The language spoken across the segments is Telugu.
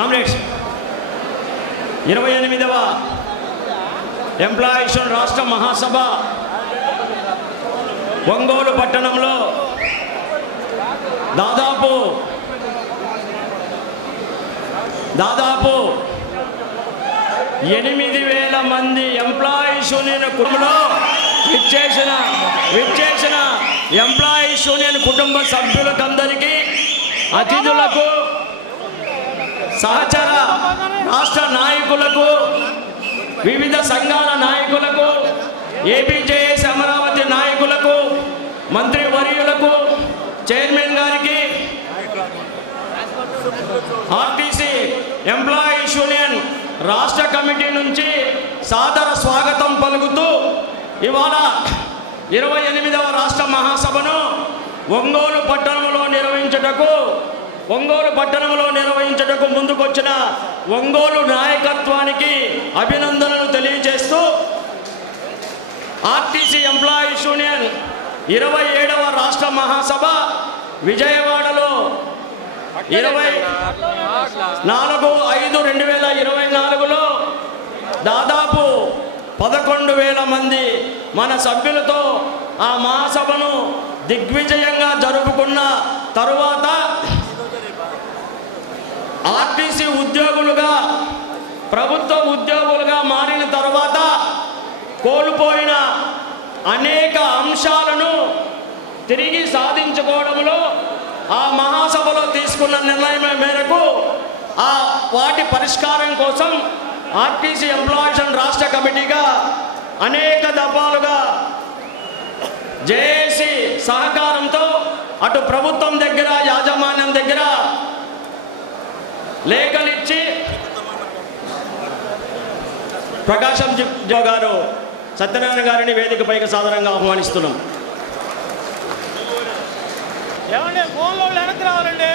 కామ్రేడ్స్ 28వ ఎంప్లాయీస్ రాష్ట్ర మహాసభ ఒంగోలు పట్టణంలో దాదాపు 8,000 మంది ఎంప్లాయీస్ యూనియన్ కుటుంబంలో విచ్చేసిన ఎంప్లాయీస్ యూనియన్ కుటుంబ సభ్యులకందరికీ, అతిథులకు, సహచర రాష్ట్ర నాయకులకు, వివిధ సంఘాల నాయకులకు, ఏపీజేఏసీ అమరావతి నాయకులకు, మంత్రి వర్యులకు, చైర్మన్ గారికి, ఆర్టీసీ ఎంప్లాయీస్ యూనియన్ రాష్ట్ర కమిటీ నుంచి సాదర స్వాగతం పలుకుతూ ఇవాళ 28వ రాష్ట్ర మహాసభను ఒంగోలు పట్టణంలో నిర్వహించుటకు ముందుకొచ్చిన ఒంగోలు నాయకత్వానికి అభినందనలు తెలియజేస్తూ ఆర్టీసీ ఎంప్లాయీస్ యూనియన్ 27వ రాష్ట్ర మహాసభ విజయవాడలో 24/5/2024లో దాదాపు 11,000 మంది మన సభ్యులతో ఆ మహాసభను దిగ్విజయంగా జరుపుకున్న తరువాత ఆర్టీసీ ఉద్యోగులుగా, ప్రభుత్వ ఉద్యోగులుగా మారిన తరువాత కోల్పోయిన అనేక అంశాలను తిరిగి సాధించుకోవడంలో ఆ మహాసభలో తీసుకున్న నిర్ణయం మేరకు వాటి పరిష్కారం కోసం ఆర్టీసీ ఎంప్లాయీస్ రాష్ట్ర కమిటీగా అనేక దఫాలుగా జేఏసీ సహకారంతో అటు ప్రభుత్వం దగ్గర, యాజమాన్యం దగ్గర లేఖలిచ్చి ప్రకాశం గారు సత్యనారాయణ గారిని వేదిక పైకి సాధారణంగా ఆహ్వానిస్తున్నాం. ఏమండి ఫోన్లో వెనక్కి రావాలండి.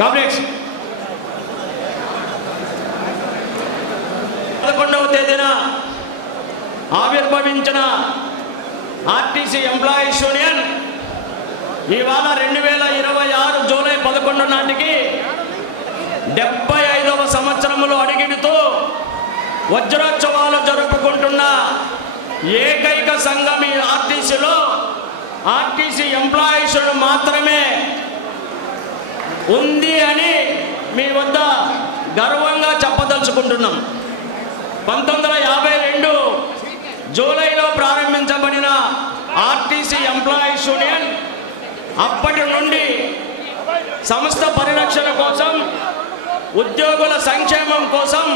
కామ్రేడ్స్ 11వ తేదీన ఆవిర్భవించిన ఆర్టీసీ ఎంప్లాయీస్ యూనియన్ ఇవాళ 2026 జూలై 11 నాటికి 75వ సంవత్సరంలో అడుగిడుతూ వజ్రోత్సవాలు జరుపుకుంటున్న ఏకైక సంఘం ఈ ఆర్టీసీలో ఆర్టీసీ ఎంప్లాయీస్ మాత్రమే ఉంది అని మీ వద్ద గర్వంగా చెప్పదలుచుకుంటున్నాం. 1952 జూలైలో ప్రారంభించబడిన ఆర్టీసీ ఎంప్లాయీస్ యూనియన్ అప్పటి నుండి సంస్థ పరిరక్షణ కోసం, ఉద్యోగుల సంక్షేమం కోసం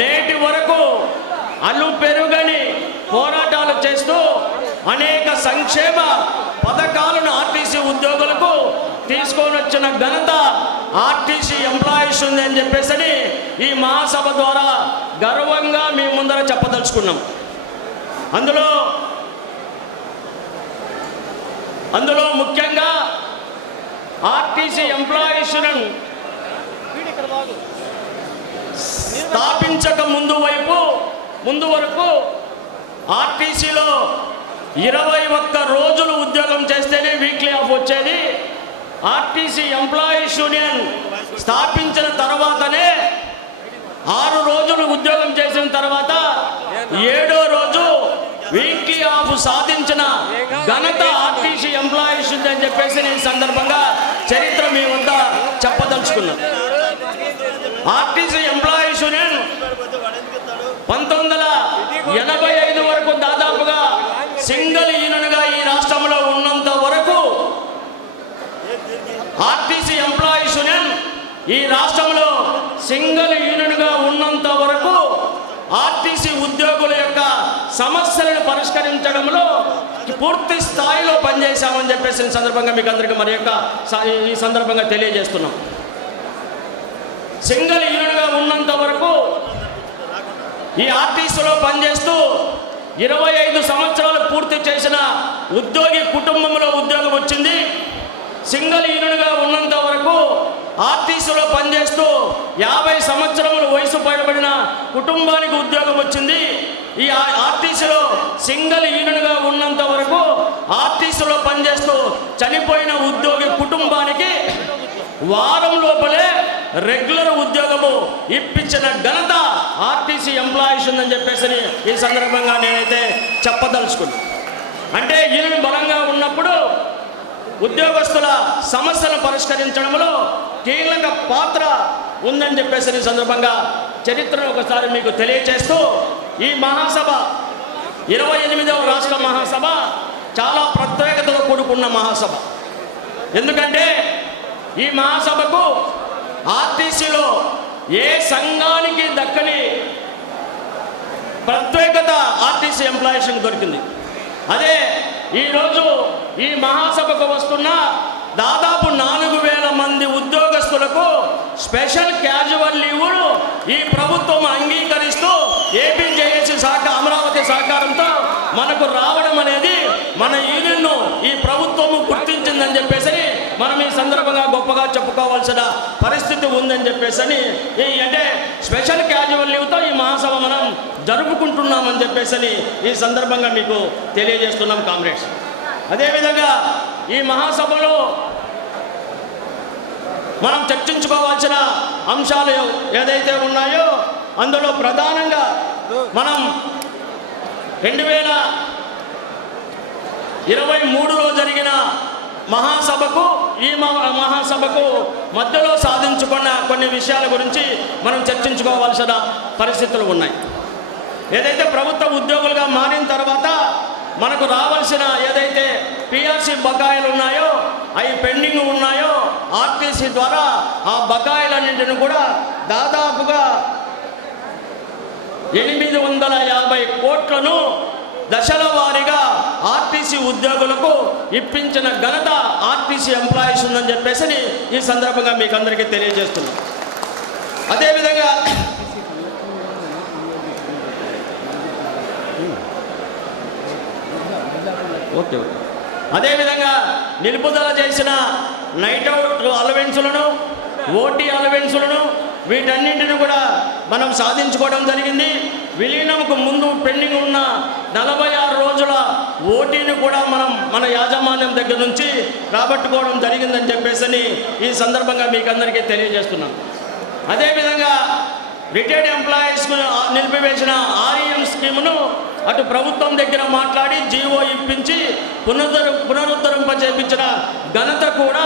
నేటి వరకు అలుపెరుగని పోరాటాలు చేస్తూ అనేక సంక్షేమ పథకాలను ఆర్టీసీ ఉద్యోగులకు తీసుకొని వచ్చిన ఘనత ఆర్టీసీ ఎంప్లాయీస్ ఉంది అని చెప్పేసి ఈ మహాసభ ద్వారా గర్వంగా మీ ముందర చెప్పదలుచుకున్నాం. అందులో ముఖ్యంగా ఆర్టీసీ ఎంప్లాయీస్ స్థాపించక ముందు వరకు ఆర్టీసీలో 21 రోజులు ఉద్యోగం చేస్తేనే వీక్లీ ఆఫ్ వచ్చేది. ఆర్టీసీ ఎంప్లాయీస్ యూనియన్ స్థాపించిన తర్వాతనే 6 రోజులు ఉద్యోగం చేసిన తర్వాత 7వ రోజు వీక్లీ ఆఫ్ సాధించిన ఘనత ఆర్టీసీ ఎంప్లాయీస్ అని చెప్పేసి నేను సందర్భంగా చరిత్ర మీ వద్ద చెప్పదలుచుకున్నాను. ఆర్టీసీ ఎంప్లాయీస్ యూనియన్ 1985 వరకు దాదాపుగా సింగిల్ యూనియన్గా ఈ రాష్ట్రంలో ఉన్నంత వరకు ఆర్టీసీ ఎంప్లాయీస్ యూనియన్ ఈ రాష్ట్రంలో సింగిల్ యూనియన్గా ఉన్నంత వరకు ఆర్టీసీ ఉద్యోగుల యొక్క సమస్యలను పరిష్కరించడంలో పూర్తి స్థాయిలో పనిచేశామని చెప్పేసి సందర్భంగా మీకు అందరికీ ఈ సందర్భంగా తెలియజేస్తున్నాం. సింగిల్ యూనియన్గా ఉన్నంత వరకు ఈ ఆర్టీసీలో పనిచేస్తూ 25 సంవత్సరాలు పూర్తి చేసిన ఉద్యోగి కుటుంబంలో ఉద్యోగం వచ్చింది. సింగిల్ యూనియన్గా ఉన్నంత వరకు ఆర్టీసీలో పనిచేస్తూ 50 సంవత్సరముల వయసు పైబడిన కుటుంబానికి ఉద్యోగం వచ్చింది. ఈ ఆర్టీసీలో సింగిల్ యూనియన్గా ఉన్నంత వరకు ఆర్టీసీలో పనిచేస్తూ చనిపోయిన ఉద్యోగి కుటుంబానికి వారం లోపలే రెగ్యులర్ ఉద్యోగము ఇప్పించిన ఘనత ఆర్టీసీ ఎంప్లాయీస్ ఉందని చెప్పేసి ఈ సందర్భంగా నేనైతే చెప్పదలుచుకున్నాను. అంటే యూనియన్ బలంగా ఉన్నప్పుడు ఉద్యోగస్తుల సమస్యలను పరిష్కరించడంలో కీలక పాత్ర ఉందని చెప్పేసి ఈ సందర్భంగా చరిత్రను ఒకసారి మీకు తెలియజేస్తూ ఈ మహాసభ 28వ రాష్ట్ర మహాసభ చాలా ప్రత్యేకతతో కూడుకున్న మహాసభ. ఎందుకంటే ఈ మహాసభకు ఆర్టీసీలో ఏ సంఘానికి దక్కని ప్రత్యేకత ఆర్టీసీ ఎంప్లాయీస్కి దొరికింది. అదే ఈరోజు ఈ మహాసభకు వస్తున్న దాదాపు 4000 మంది ఉద్యోగస్తులకు స్పెషల్ క్యాజువల్ లీవులు ఈ ప్రభుత్వం అంగీకరిస్తూ ఏపీ జేఏసీ అమరావతి సహకారంతో మనకు రావడం అనేది మన యూనియన్ను ఈ ప్రభుత్వము గుర్తించిందని చెప్పేసి మనం ఈ సందర్భంగా గొప్పగా చెప్పుకోవాల్సిన పరిస్థితి ఉందని చెప్పేసి అంటే స్పెషల్ క్యాజువల్ లీవ్తో ఈ మహాసభ మనం జరుపుకుంటున్నామని చెప్పేసి ఈ సందర్భంగా మీకు తెలియజేస్తున్నాం కామ్రేడ్స్. అదేవిధంగా ఈ మహాసభలో మనం చర్చించుకోవాల్సిన అంశాలు ఏదైతే ఉన్నాయో అందులో ప్రధానంగా మనం 2023లో జరిగిన మహాసభకు ఈ మహాసభకు మధ్యలో సాధించుకున్న కొన్ని విషయాల గురించి మనం చర్చించుకోవాల్సిన పరిస్థితులు ఉన్నాయి. ఏదైతే ప్రభుత్వ ఉద్యోగులుగా మారిన తర్వాత మనకు రావాల్సిన ఏదైతే పిఆర్సీ బకాయిలు ఉన్నాయో అవి పెండింగ్ ఉన్నాయో ఆర్టీసీ ద్వారా ఆ బకాయిలన్నింటిని కూడా దాదాపుగా 850 కోట్లను దశల వారీగా ఆర్టీసీ ఉద్యోగులకు ఇప్పించిన ఘనత ఆర్టీసీ ఎంప్లాయీస్ ఉందని చెప్పేసి ఈ సందర్భంగా మీకు అందరికీ తెలియజేస్తున్నాం. అదేవిధంగా అదేవిధంగా నిలుపుదల చేసిన నైట్ అవుట్ అలవెన్సులను ఓటీ అలవెన్సులను వీటన్నింటిని కూడా మనం సాధించుకోవడం జరిగింది. విలీనంకు ముందు పెండింగ్ ఉన్న 46 రోజుల ఓటీని కూడా మన యాజమాన్యం దగ్గర నుంచి రాబట్టుకోవడం జరిగిందని చెప్పేసి ఈ సందర్భంగా మీకు అందరికీ తెలియజేస్తున్నాం. అదేవిధంగా రిటైర్డ్ ఎంప్లాయీస్కు నిలిపివేసిన ఆర్ఈఎం స్కీమును అటు ప్రభుత్వం దగ్గర మాట్లాడి జీవో ఇప్పించి పునరుద్ధరింపచేపించిన ఘనత కూడా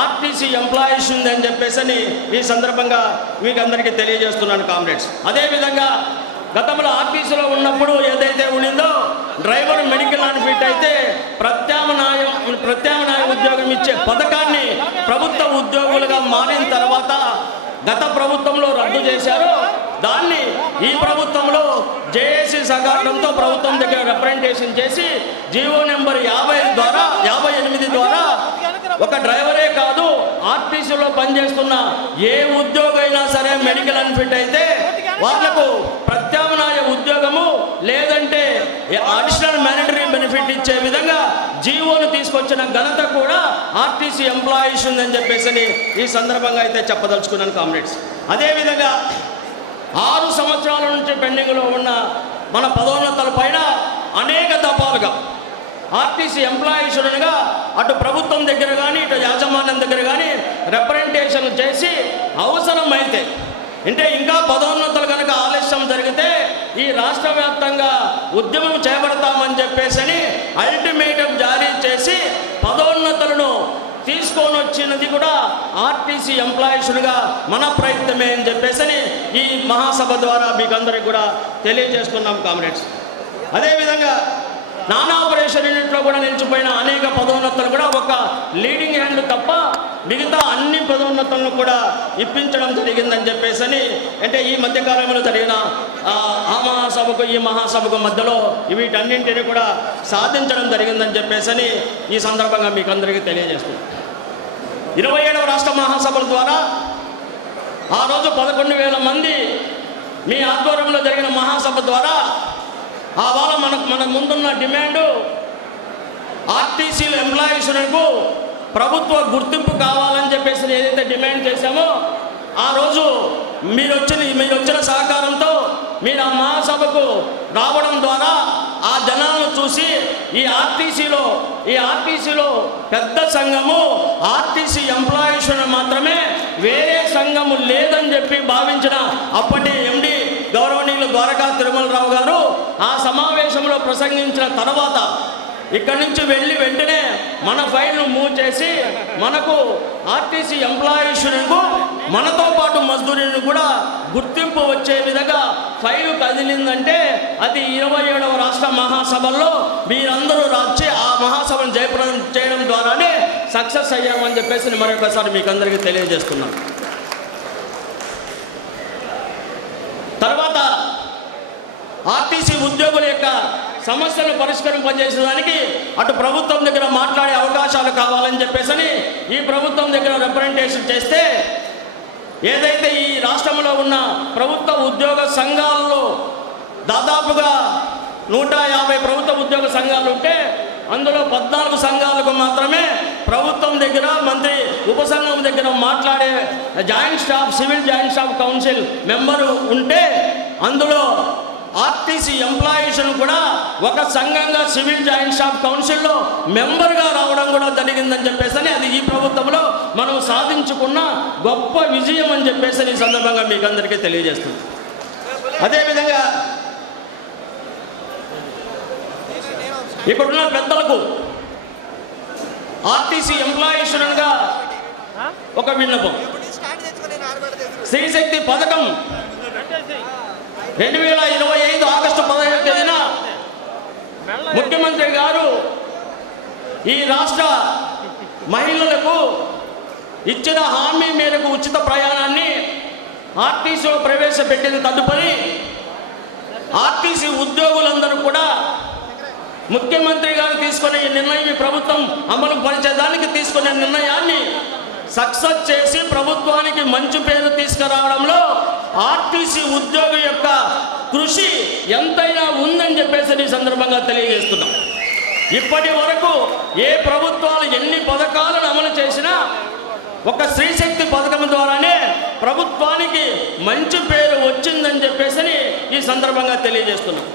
ఆర్టీసీ ఎంప్లాయీస్ ఉందని చెప్పేసి ఈ సందర్భంగా మీకు అందరికీ తెలియజేస్తున్నాను కామ్రేడ్స్. అదేవిధంగా గతంలో ఆర్టీసీలో ఉన్నప్పుడు ఏదైతే ఉండిందో డ్రైవర్ మెడికల్ అండ్ ఫిట్ అయితే ప్రత్యామ్నాయ ఉద్యోగం ఇచ్చే పథకాన్ని ప్రభుత్వ ఉద్యోగులుగా మారిన తర్వాత గత ప్రభుత్వంలో రద్దు చేశారు. దాన్ని ఈ ప్రభుత్వంలో జేఏసీ సహకారంతో ప్రభుత్వం దగ్గర రిప్రజెంటేషన్ చేసి జీవో నెంబర్ 58 ద్వారా ఒక డ్రైవరే కాదు ఆర్టీసీలో పనిచేస్తున్న ఏ ఉద్యోగి అయినా సరే మెడికల్ అండ్ ఫిట్ అయితే వాళ్లకు ప్రత్యామ్నాయ ఉద్యోగము లేదంటే అడిషనల్ మ్యానిటరీ బెనిఫిట్ ఇచ్చే విధంగా జీవోను తీసుకొచ్చిన ఘనత కూడా ఆర్టీసీ ఎంప్లాయీస్ ఉందని చెప్పేసి ఈ సందర్భంగా అయితే చెప్పదలుచుకున్నాను కామ్రేడ్స్. అదేవిధంగా 6 సంవత్సరాల నుంచి పెండింగ్లో ఉన్న మన పదోన్నతుల పైన అనేక దఫాలుగా ఆర్టీసీ ఎంప్లాయీస్గా అటు ప్రభుత్వం దగ్గర కానీ ఇటు యాజమాన్యం దగ్గర కానీ రిప్రజెంటేషన్ చేసి అవసరమైతే అంటే ఇంకా పదోన్నతులు కనుక ఆలస్యం జరిగితే ఈ రాష్ట్ర వ్యాప్తంగా ఉద్యమం చేపడతామని చెప్పేసి అల్టిమేటం జారీ చేసి పదోన్నతులను తీసుకొని వచ్చినది కూడా ఆర్టీసీ ఎంప్లాయీస్గా మన ప్రయత్నమే అని చెప్పేసి ఈ మహాసభ ద్వారా మీకు అందరికి కూడా తెలియజేస్తున్నాం కామ్రేడ్స్. అదేవిధంగా నాన్ ఆపరేషన్ యూనిట్లో కూడా నిలిచిపోయిన అనేక పదోన్నతులు కూడా ఒక లీడింగ్ హ్యాండ్ తప్ప మిగతా అన్ని పదోన్నతులను కూడా ఇప్పించడం జరిగిందని చెప్పేసి అంటే ఈ మధ్యకాలంలో జరిగిన ఆ మహాసభకు ఈ మహాసభకు మధ్యలో వీటన్నింటినీ కూడా సాధించడం జరిగిందని చెప్పేసి ఈ సందర్భంగా మీకు అందరికీ తెలియజేస్తున్నాం. 27వ రాష్ట్ర మహాసభల ద్వారా ఆ రోజు 11,000 మంది మీ ఆధ్వర్యంలో జరిగిన మహాసభ ద్వారా ఆ వాళ్ళ మన ముందున్న డిమాండు ఆర్టీసీలు ఎంప్లాయీస్కు ప్రభుత్వ గుర్తింపు కావాలని చెప్పేసి ఏదైతే డిమాండ్ చేశామో ఆ రోజు మీరు వచ్చిన సహకారంతో మీరు ఆ మహాసభకు రావడం ద్వారా ఆ జనాలను చూసి ఈ ఆర్టీసీలో పెద్ద సంఘము ఆర్టీసీ ఎంప్లాయీస్ మాత్రమే, వేరే సంఘము లేదని చెప్పి భావించిన అప్పటి ఎండి గౌరవనీయులు ద్వారకా తిరుమలరావు గారు ఆ సమావేశంలో ప్రసంగించిన తర్వాత ఇక్కడి నుంచి వెళ్ళి వెంటనే మన ఫైల్ను మూవ్ చేసి మనకు ఆర్టీసీ ఎంప్లాయీస్కు మనతో పాటు మజ్దూరీని కూడా గుర్తింపు వచ్చే విధంగా ఫైల్ కదిలిందంటే అది 27వ రాష్ట్ర మహాసభల్లో మీరందరూ వచ్చి ఆ మహాసభను జయప్రదం చేయడం ద్వారానే సక్సెస్ అయ్యామని చెప్పేసి మరొకసారి మీకు అందరికీ తెలియజేస్తున్నాను. తర్వాత ఆర్టీసీ ఉద్యోగుల యొక్క సమస్యలను పరిష్కరింపజేసేదానికి అటు ప్రభుత్వం దగ్గర మాట్లాడే అవకాశాలు కావాలని చెప్పేసి ఈ ప్రభుత్వం దగ్గర రిప్రజెంటేషన్ చేస్తే ఏదైతే ఈ రాష్ట్రంలో ఉన్న ప్రభుత్వ ఉద్యోగ సంఘాలలో దాదాపుగా 150 ప్రభుత్వ ఉద్యోగ సంఘాలు ఉంటే అందులో 14 సంఘాలకు మాత్రమే ప్రభుత్వం దగ్గర మంత్రి ఉపసంఘం దగ్గర మాట్లాడే joint staff civil joint staff council member ఉంటే అందులో ఆర్టీసీ ఎంప్లాయీస్ను కూడా ఒక సంఘంగా సివిల్ జాయింట్ స్టాఫ్ కౌన్సిల్లో మెంబర్గా రావడం కూడా జరిగిందని చెప్పేసి అది ఈ ప్రభుత్వంలో మనం సాధించుకున్న గొప్ప విజయం అని చెప్పేసి ఈ సందర్భంగా మీకు అందరికీ తెలియజేస్తుంది. అదేవిధంగా ఇక్కడున్న పెద్దలకు ఆర్టీసీ ఎంప్లాయీస్గా ఒక విన్నపం. శ్రీశక్తి పథకం 2025 ఆగస్టు 15వ తేదీన ముఖ్యమంత్రి గారు ఈ రాష్ట్ర మహిళలకు ఇచ్చిన హామీ మేరకు ఉచిత ప్రయాణాన్ని ఆర్టీసీలో ప్రవేశపెట్టిన తదుపరి ఆర్టీసీ ఉద్యోగులందరూ కూడా ముఖ్యమంత్రి గారు తీసుకునే ఈ నిర్ణయం ప్రభుత్వం అమలు పరిచేదానికి తీసుకునే నిర్ణయాన్ని సక్సెస్ చేసి ప్రభుత్వానికి మంచి పేరు తీసుకురావడంలో ఆర్టీసీ ఉద్యోగి యొక్క కృషి ఎంతైనా ఉందని చెప్పేసి ఈ సందర్భంగా తెలియజేస్తున్నాం. ఇప్పటి వరకు ఏ ప్రభుత్వాలు ఎన్ని పథకాలను అమలు చేసినా ఒక శ్రీశక్తి పథకం ద్వారానే ప్రభుత్వానికి మంచి పేరు వచ్చిందని చెప్పేసి ఈ సందర్భంగా తెలియజేస్తున్నాం.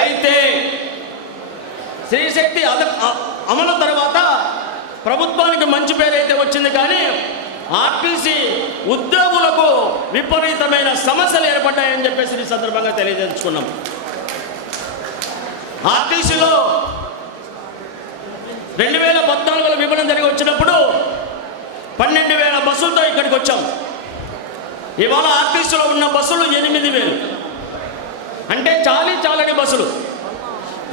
అయితే శ్రీశక్తి అమలు తర్వాత ప్రభుత్వానికి మంచి పేరు అయితే వచ్చింది, కానీ ఆర్టీసీ ఉద్యోగులకు విపరీతమైన సమస్యలు ఏర్పడ్డాయని చెప్పేసి ఈ సందర్భంగా తెలియజేసుకున్నాం. ఆర్టీసీలో 2014లో విభజన జరిగి వచ్చినప్పుడు 12,000 బస్సులతో ఇక్కడికి వచ్చాం. ఇవాళ ఆర్టీసీలో ఉన్న బస్సులు 8,000, అంటే చాలని బస్సులు.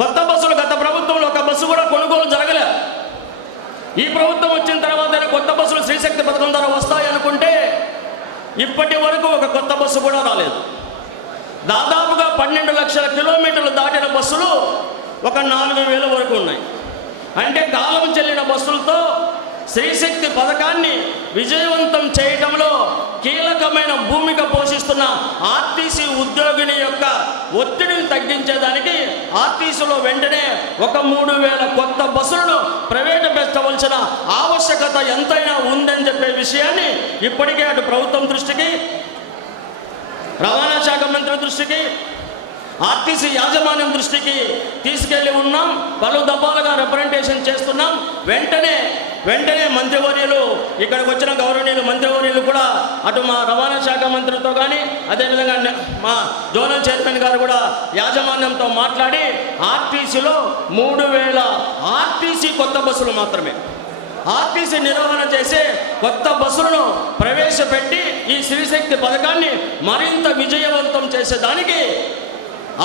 కొత్త బస్సులు గత ప్రభుత్వంలో ఒక బస్సు కూడా కొనుగోలు జరగలే. ఈ ప్రభుత్వం వచ్చిన తర్వాత కొత్త బస్సులు శ్రీశక్తి పథకం ద్వారా వస్తాయి అనుకుంటే ఇప్పటి వరకు ఒక కొత్త బస్సు కూడా రాలేదు. దాదాపుగా 12 లక్షల కిలోమీటర్లు దాటిన బస్సులు ఒక 4,000 వరకు ఉన్నాయి. అంటే కాలం చెల్లిన బస్సులతో శ్రీశక్తి పథకాన్ని విజయవంతం చేయడంలో కీలకమైన భూమిక పోషిస్తున్న ఆర్టీసీ ఉద్యోగిని యొక్క ఒత్తిడిని తగ్గించేదానికి ఆర్టీసీలో వెంటనే ఒక 3,000 కొత్త బస్సులను ప్రవేశపెట్టవలసిన ఆవశ్యకత ఎంతైనా ఉందని చెప్పే విషయాన్ని ఇప్పటికే అటు ప్రభుత్వం దృష్టికి, రవాణా శాఖ మంత్రి దృష్టికి, ఆర్టీసీ యాజమాన్యం దృష్టికి తీసుకెళ్ళి ఉన్నాం. పలు దఫాలుగా రిప్రజెంటేషన్ చేస్తున్నాం. వెంటనే మంత్రివర్యులు, ఇక్కడికి వచ్చిన గౌరవనీయులు మంత్రివర్యులు కూడా అటు మా రవాణా శాఖ మంత్రితో కానీ అదేవిధంగా మా జోనల్ చైర్మన్ గారు కూడా యాజమాన్యంతో మాట్లాడి ఆర్టీసీలో 3,000 ఆర్టీసీ కొత్త బస్సులు మాత్రమే, ఆర్టీసీ నిర్వహణ చేసే కొత్త బస్సులను ప్రవేశపెట్టి ఈ శ్రీశక్తి పథకాన్ని మరింత విజయవంతం చేసేదానికి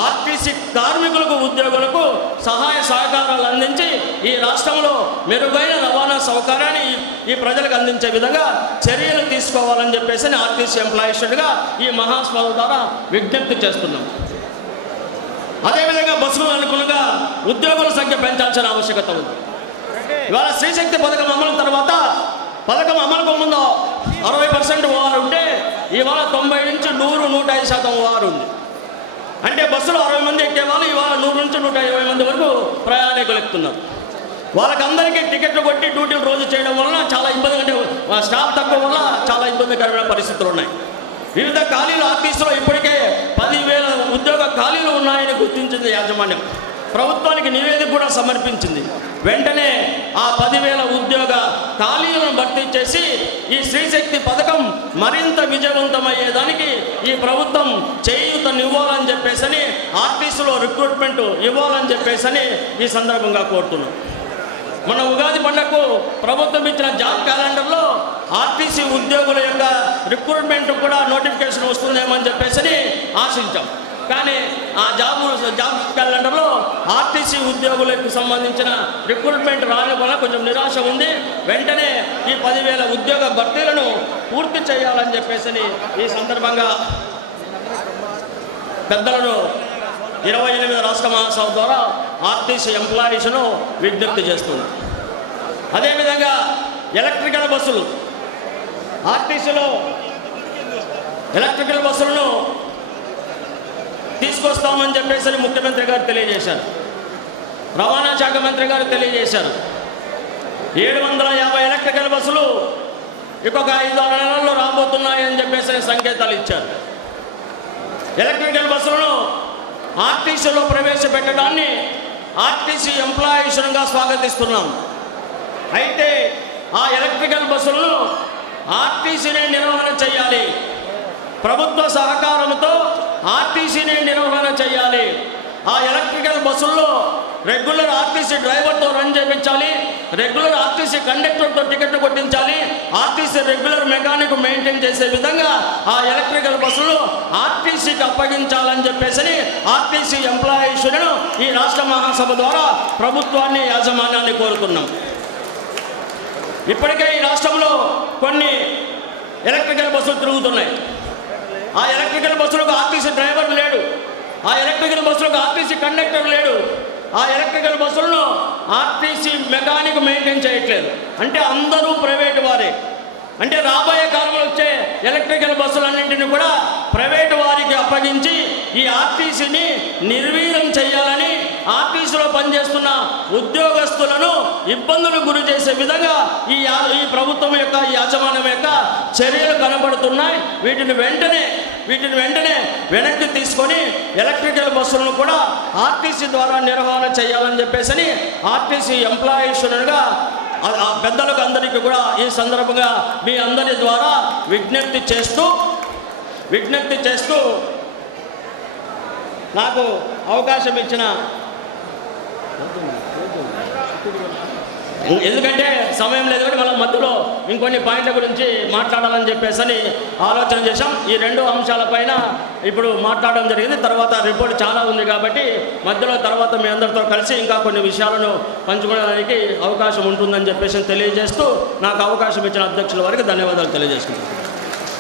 ఆర్టీసీ కార్మికులకు, ఉద్యోగులకు సహాయ సహకారాలు అందించి ఈ రాష్ట్రంలో మెరుగైన రవాణా సౌకర్యాన్ని ఈ ప్రజలకు అందించే విధంగా చర్యలు తీసుకోవాలని చెప్పేసి ఆర్టీసీ ఎంప్లాయీస్గా ఈ మహాసభ ద్వారా విజ్ఞప్తి చేస్తున్నాం. అదేవిధంగా బస్సులు అనుగుణంగా ఉద్యోగుల సంఖ్య పెంచాల్సిన ఆవశ్యకత ఉంది. ఇవాళ శ్రీశక్తి పథకం అమలు తర్వాత, పథకం అమలుకు ముందు 60% ఓఆర్ ఉంటే ఇవాళ 90 నుంచి 100, 105% ఓఆర్ ఉంది. అంటే బస్సులో 60 మంది ఎక్కేవాళ్ళు ఇవాళ 100 నుంచి 120 మంది వరకు ప్రయాణికులు ఎక్కుతున్నారు. వాళ్ళకందరికీ టికెట్లు కొట్టి డ్యూటీలు రోజు చేయడం వలన చాలా ఇబ్బంది, అంటే స్టాఫ్ తక్కువ వల్ల చాలా ఇబ్బందికరమైన పరిస్థితులు ఉన్నాయి. వివిధ ఖాళీలు ఆర్టీసీలో ఇప్పటికే 10,000 ఉద్యోగ ఖాళీలు ఉన్నాయని గుర్తించింది యాజమాన్యం. ప్రభుత్వానికి నివేదిక కూడా సమర్పించింది. వెంటనే ఆ 10,000 ఉద్యోగ ఖాళీలను భర్తీ చేసి ఈ స్త్రీశక్తి పథకం మరింత విజయవంతమయ్యేదానికి ఈ ప్రభుత్వం చేయూతనివ్వాలని చెప్పేసి, ఆర్టీసీలో రిక్రూట్మెంట్ ఇవ్వాలని చెప్పేసి ఈ సందర్భంగా కోరుతున్నాం. మన ఉగాది పండుగకు ప్రభుత్వం ఇచ్చిన జాబ్ క్యాలెండర్లో ఆర్టీసీ ఉద్యోగుల యొక్క రిక్రూట్మెంట్ కూడా నోటిఫికేషన్ వస్తుందేమో అని చెప్పేసి ఆశించాం. కానీ ఆ జాబ్ క్యాలెండర్లో ఆర్టీసీ ఉద్యోగులకు సంబంధించిన రిక్రూట్మెంట్ రాని వల్ల కొంచెం నిరాశ ఉంది. వెంటనే ఈ 10,000 ఉద్యోగ భర్తీలను పూర్తి చేయాలని చెప్పేసి ఈ సందర్భంగా పెద్దలను 28 రాష్ట్ర మహాసభ ద్వారా ఆర్టీసీ ఎంప్లాయీస్ను విజ్ఞప్తి చేస్తున్నారు. అదేవిధంగా ఎలక్ట్రికల్ బస్సులు, ఆర్టీసీలో ఎలక్ట్రికల్ బస్సులను తీసుకొస్తామని చెప్పేసి ముఖ్యమంత్రి గారు తెలియజేశారు. రవాణా శాఖ మంత్రి గారు తెలియజేశారు. 750 ఎలక్ట్రికల్ బస్సులు ఇంకొక 5-6 నెలల్లో రాబోతున్నాయని చెప్పేసి సంకేతాలు ఇచ్చారు. ఎలక్ట్రికల్ బస్సులను ఆర్టీసీలో ప్రవేశపెట్టడాన్ని ఆర్టీసీ ఎంప్లాయీస్గా స్వాగతిస్తున్నాం. అయితే ఆ ఎలక్ట్రికల్ బస్సులను ఆర్టీసీనే నిర్వహణ చేయాలి. ప్రభుత్వ సహకారంతో ఆర్టీసీనే నిర్వహణ చేయాలి. ఆ ఎలక్ట్రికల్ బస్సుల్లో రెగ్యులర్ ఆర్టీసీ డ్రైవర్తో రన్ చేయించాలి, రెగ్యులర్ ఆర్టీసీ కండక్టర్తో టికెట్ కొట్టించాలి, ఆర్టీసీ రెగ్యులర్ మెకానిక్ మెయింటైన్ చేసే విధంగా ఆ ఎలక్ట్రికల్ బస్సులు ఆర్టీసీకి అప్పగించాలని చెప్పేసి ఆర్టీసీ ఎంప్లాయీస్ను ఈ రాష్ట్ర మహాసభ ద్వారా ప్రభుత్వాన్ని, యాజమాన్యాన్ని కోరుతున్నాం. ఇప్పటికే ఈ రాష్ట్రంలో కొన్ని ఎలక్ట్రికల్ బస్సులు తిరుగుతున్నాయి. ఆ ఎలక్ట్రికల్ బస్సులకు ఆర్టీసీ డ్రైవర్ లేడు, ఆ ఎలక్ట్రికల్ బస్సులకు ఆర్టీసీ కండక్టర్ లేడు, ఆ ఎలక్ట్రికల్ బస్సులను ఆర్టీసీ మెకానిక్ మెయింటైన్ చేయట్లేదు. అంటే అందరూ ప్రైవేటు వారే. అంటే రాబోయే కాలంలో వచ్చే ఎలక్ట్రికల్ బస్సులన్నింటినీ కూడా ప్రైవేటు వారికి అప్పగించి ఈ ఆర్టీసీని నిర్వీర్యం చేయాలని, ఆర్టీసీలో పనిచేస్తున్న ఉద్యోగస్తులను ఇబ్బందులకు గురి చేసే విధంగా ఈ ప్రభుత్వం యొక్క, ఈ యాజమాన్యం యొక్క చర్యలు కనబడుతున్నాయి. వీటిని వెంటనే వెనక్కి తీసుకొని ఎలక్ట్రికల్ బస్సులను కూడా ఆర్టీసీ ద్వారా నిర్వహణ చేయాలని చెప్పేసి ఆర్టీసీ ఎంప్లాయీస్గా ఆ పెద్దలకు అందరికీ కూడా ఈ సందర్భంగా మీ అందరి ద్వారా విజ్ఞప్తి చేస్తూ నాకు అవకాశం ఇచ్చిన, ఎందుకంటే సమయం లేదు కాబట్టి మళ్ళీ మధ్యలో ఇంకొన్ని పాయింట్ల గురించి మాట్లాడాలని చెప్పేసి ఆలోచన చేశాం. ఈ 2 అంశాలపైన ఇప్పుడు మాట్లాడడం జరిగింది. తర్వాత రిపోర్ట్ చాలా ఉంది కాబట్టి మధ్యలో తర్వాత మీ అందరితో కలిసి ఇంకా కొన్ని విషయాలను పంచుకోవడానికి అవకాశం ఉంటుందని చెప్పేసి తెలియజేస్తూ నాకు అవకాశం ఇచ్చిన అధ్యక్షుల వారికి ధన్యవాదాలు తెలియజేసుకుంటాను.